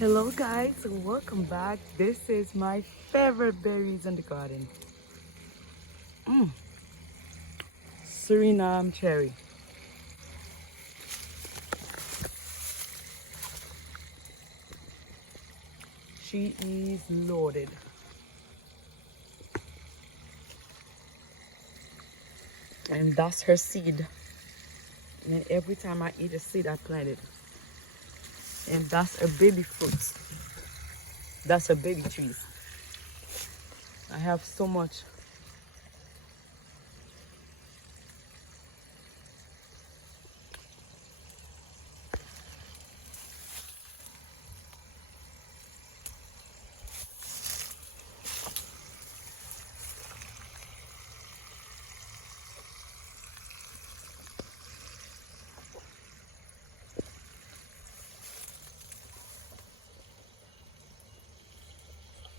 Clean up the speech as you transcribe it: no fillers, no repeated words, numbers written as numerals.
Hello guys, welcome back. This is my favorite berries in the garden. Mm, Surinam cherry. She is loaded. And that's her seed. And every time I eat a seed, I plant it. And that's a baby fruit. That's a baby trees. I have so much